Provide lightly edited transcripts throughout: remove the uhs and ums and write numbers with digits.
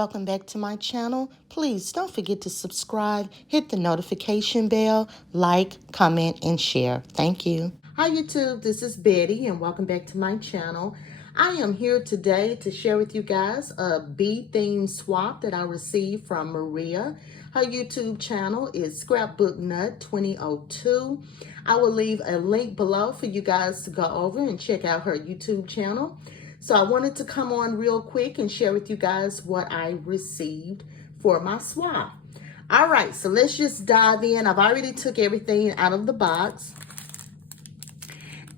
Welcome back to my channel. Please don't forget to subscribe, hit the notification bell, like, comment, and share. Thank you. Hi YouTube, this is Betty and welcome back to my channel. I am here today to share with you guys a bee theme swap that I received from Maria. Her YouTube channel is Scrapbooknut2002. I will leave a link below for you guys to go over and check out her YouTube channel. So I wanted to come on real quick and share with you guys what I received for my swap. All right, so let's just dive in. I've already took everything out of the box.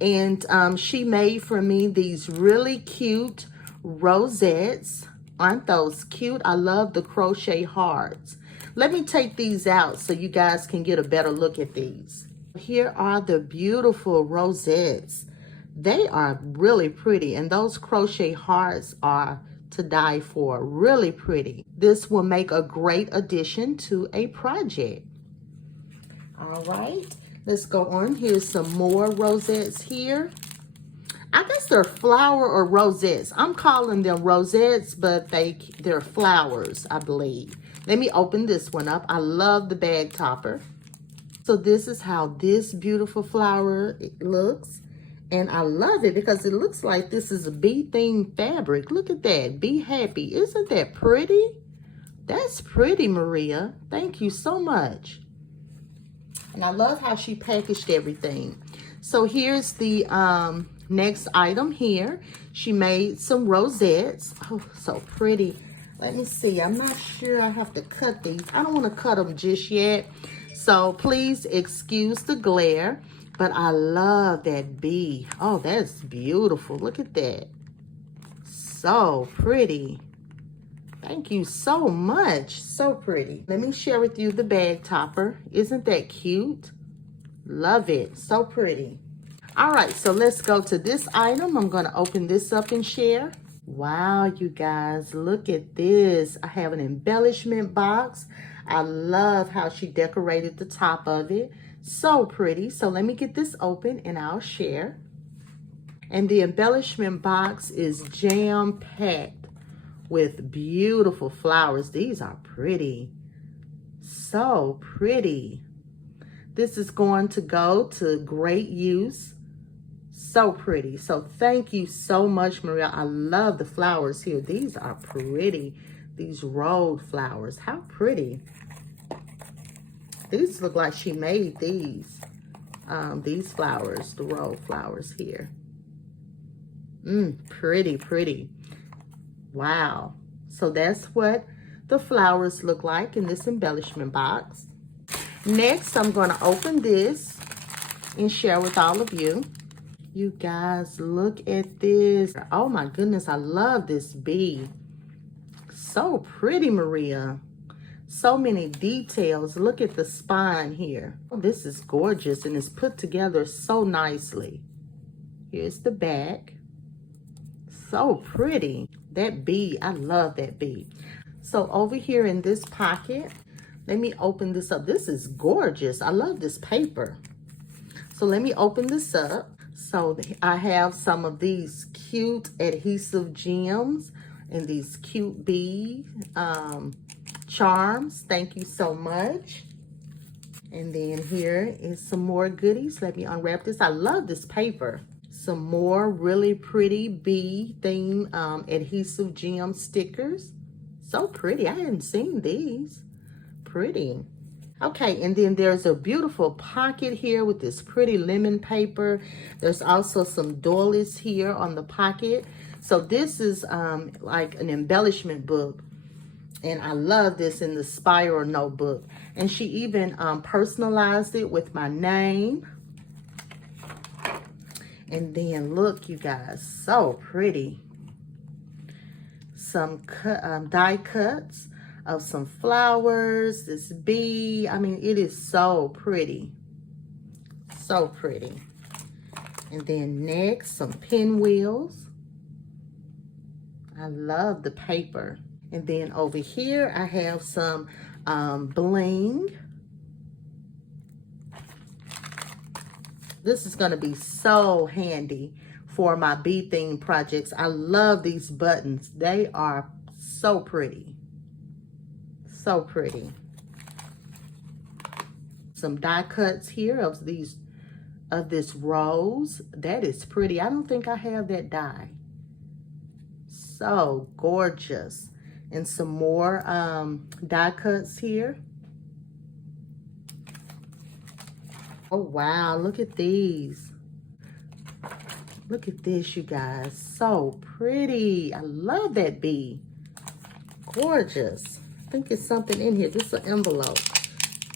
And she made for me these really cute rosettes. Aren't those cute? I love the crochet hearts. Let me take these out so you guys can get a better look at these. Here are the beautiful rosettes. They are really pretty, and those crochet hearts are to die for. Really pretty. This will make a great addition to a project. All right, let's go on. Here's some more rosettes here. I guess they're flower or rosettes. I'm calling them rosettes, but they're flowers, I believe. Let me open this one up. I love the bag topper. So this is how this beautiful flower looks. And I love it because it looks like this is a bee themed fabric. Look at that. Be happy. Isn't that pretty? That's pretty, Maria. Thank you so much. And I love how she packaged everything. So here's the next item here. She made some rosettes. Oh, so pretty. Let me see. I'm not sure I have to cut these. I don't want to cut them just yet. So please excuse the glare. But I love that bee. Oh, that's beautiful. Look at that. So pretty. Thank you so much. So pretty. Let me share with you the bag topper. Isn't that cute? Love it. So pretty. All right, so let's go to this item. I'm going to open this up and share. Wow, you guys, look at this. I have an embellishment box. I love how she decorated the top of it. So pretty. So let me get this open and I'll share. And the embellishment box is jam-packed with beautiful flowers. These are pretty. So pretty. This is going to go to great use. So pretty. So thank you so much, Maria. I love the flowers here. These are pretty. These rolled flowers. How pretty. These look like she made these flowers, the rolled flowers here. Pretty, pretty. Wow. So that's what the flowers look like in this embellishment box. Next, I'm going to open this and share with all of you. You guys, look at this. Oh my goodness, I love this bee. So pretty, Maria. So many details. Look at the spine here. Oh, this is gorgeous and it's put together so nicely. Here's the back. So pretty. That bee, I love that bee. So over here in this pocket, let me open this up. This is gorgeous. I love this paper. So let me open this up. So I have some of these cute adhesive gems and these cute bee charms. Thank you so much. And then here is some more goodies. Let me unwrap this. I love this paper. Some more really pretty bee theme adhesive gem stickers. So pretty. I hadn't seen these. Pretty. Okay, and then there's a beautiful pocket here with this pretty lemon paper. There's also some doilies here on the pocket. So this is like an embellishment book. And I love this in the spiral notebook. And she even personalized it with my name. And then look, you guys, so pretty. Some die cuts of some flowers, this bee. I mean, it is so pretty. So pretty. And then next, some pinwheels. I love the paper. And then over here, I have some bling. This is going to be so handy for my bee theme projects. I love these buttons. They are so pretty. So pretty. Some die cuts here of this rose. That is pretty. I don't think I have that die. So gorgeous. And some more die cuts here. Oh wow, look at these. Look at this, you guys. So pretty. I love that bee. Gorgeous. I think it's something in here. This is an envelope.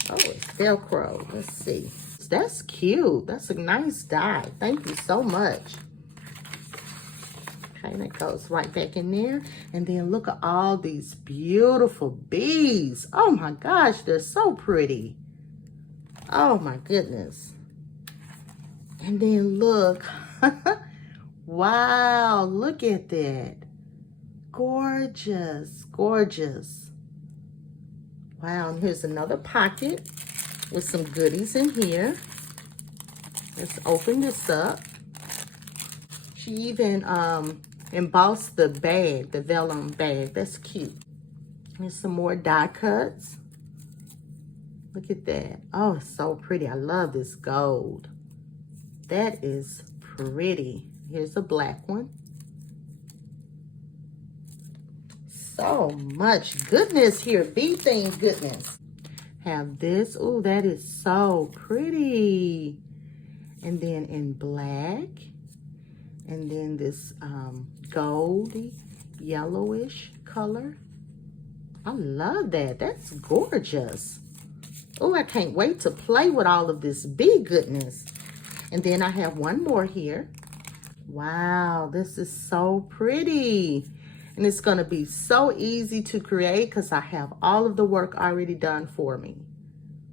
Oh, it's Velcro. Let's see. That's cute. That's a nice die. Thank you so much. Okay, that goes right back in there. And then look at all these beautiful bees. Oh my gosh, they're so pretty. Oh my goodness. And then look. Wow, look at that. Gorgeous, gorgeous. Wow, and here's another pocket with some goodies in here. Let's open this up. She even embossed the bag, the vellum bag. That's cute. Here's some more die cuts. Look at that. Oh, it's so pretty. I love this gold. That is pretty. Here's a black one. So much goodness here. Bee theme goodness. Have this. Oh, that is so pretty. And then in black. And then this goldy, yellowish color. I love that. That's gorgeous. Oh, I can't wait to play with all of this bee goodness. And then I have one more here. Wow, this is so pretty. And it's going to be so easy to create because I have all of the work already done for me.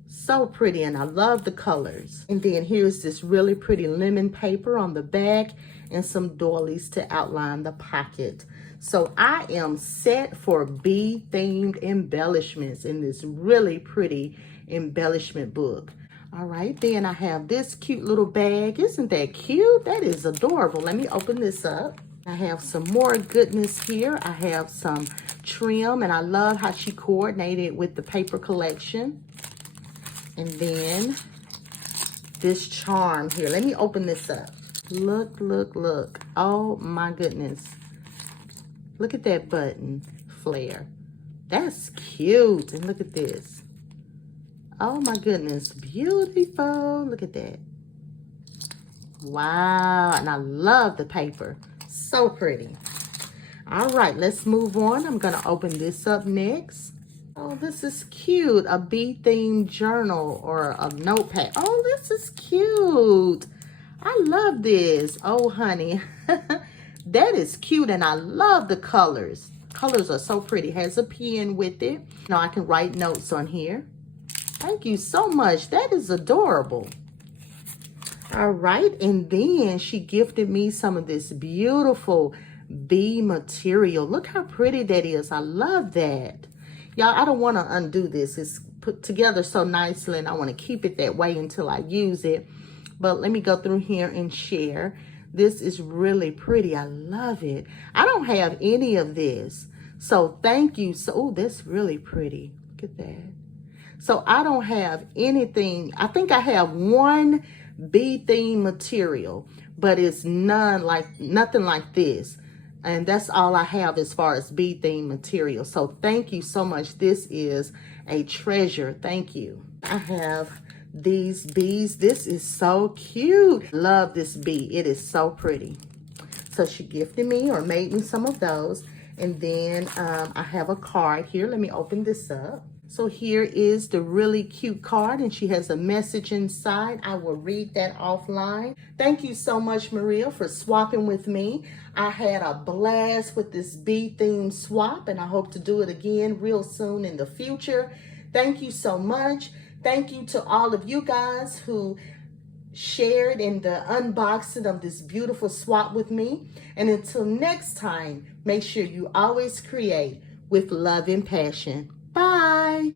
So pretty, and I love the colors. And then here's this really pretty lemon paper on the back and some doilies to outline the pocket. So I am set for bee-themed embellishments in this really pretty embellishment book. All right, then I have this cute little bag. Isn't that cute? That is adorable. Let me open this up. I have some more goodness here. I have some trim, and I love how she coordinated with the paper collection. And then this charm here. Let me open this up. Look, look, look. Oh my goodness. Look at that button flare. That's cute. And look at this. Oh my goodness, beautiful. Look at that. Wow, and I love the paper. So pretty. All right, let's move on. I'm gonna open this up next. Oh, this is cute. A bee-themed journal or a notepad. Oh, this is cute. I love this. Oh, honey. That is cute, and I love the colors. Colors are so pretty. Has a pen with it. Now I can write notes on here. Thank you so much. That is adorable. All right. And then she gifted me some of this beautiful bee material. Look how pretty that is. I love that. Y'all, I don't want to undo this. It's put together so nicely, and I want to keep it that way until I use it. But let me go through here and share. This is really pretty. I love it. I don't have any of this. So thank you. So, oh, that's really pretty. Look at that. So I don't have anything. I think I have one bee theme material, but it's nothing like this. And that's all I have as far as bee theme material. So thank you so much. This is a treasure. Thank you. I have these bees. This is so cute. Love this bee. It is so pretty. So she gifted me or made me some of those. And then I have a card here. Let me open this up. So here is the really cute card, and she has a message inside. I will read that offline. Thank you so much, Maria, for swapping with me. I had a blast with this bee theme swap, and I hope to do it again real soon in the future. Thank you so much. Thank you to all of you guys who shared in the unboxing of this beautiful swap with me. And until next time, make sure you always create with love and passion. Bye.